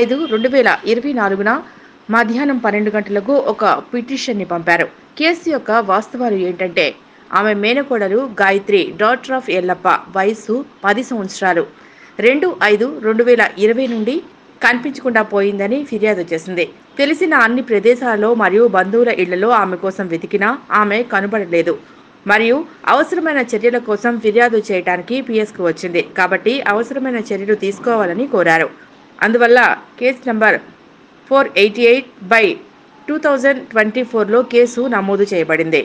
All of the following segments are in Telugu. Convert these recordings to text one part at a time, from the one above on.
2/5/2024న మధ్యాహ్నం 12 గంటలకు ఒక పిటిషన్ని పంపారు. కేసు యొక్క వాస్తవాలు ఏంటంటే, ఆమె మేనకోడలు గాయత్రి, డాటర్ ఆఫ్ ఎల్లప్ప, వయసు 10 సంవత్సరాలు, 2/5/2020 నుండి కనిపించకుండా పోయిందని ఫిర్యాదు చేసింది. తెలిసిన అన్ని ప్రదేశాలలో మరియు బంధువుల ఇళ్లలో ఆమె కోసం వెతికినా ఆమె కనుబడలేదు మరియు అవసరమైన చర్యల కోసం ఫిర్యాదు చేయడానికి పిఎస్కు వచ్చింది. కాబట్టి అవసరమైన చర్యలు తీసుకోవాలని కోరారు. అందువల్ల కేసు నంబర్ 488/2024లో కేసు నమోదు చేయబడింది.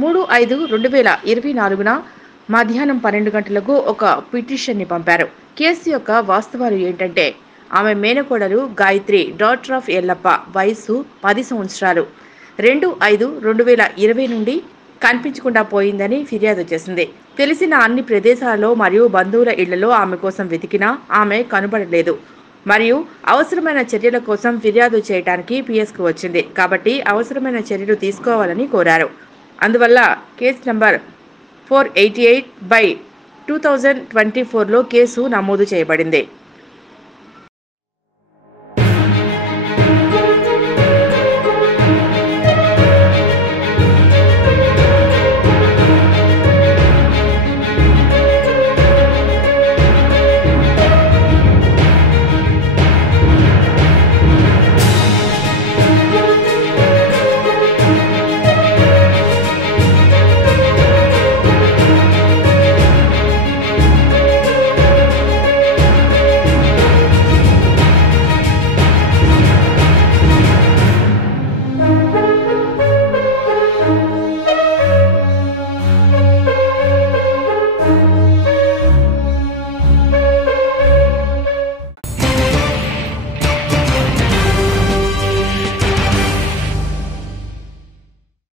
మూడు 5/2024న మధ్యాహ్నం 12 గంటలకు ఒక పిటిషన్ని పంపారు. కేసు యొక్క వాస్తవాలు ఏంటంటే, ఆమె మేనకోడలు గాయత్రి, డాటర్ ఆఫ్ ఎల్లప్ప, వయసు 10 సంవత్సరాలు, 2/5/2020 నుండి కనిపించకుండా పోయిందని ఫిర్యాదు చేసింది. తెలిసిన అన్ని ప్రదేశాలలో మరియు బంధువుల ఇళ్లలో ఆమె కోసం వెతికినా ఆమె కనుబడలేదు మరియు అవసరమైన చర్యల కోసం ఫిర్యాదు చేయడానికి పిఎస్కు వచ్చింది. కాబట్టి అవసరమైన చర్యలు తీసుకోవాలని కోరారు. అందువల్ల కేసు నంబర్ 488/2024లో కేసు నమోదు చేయబడింది.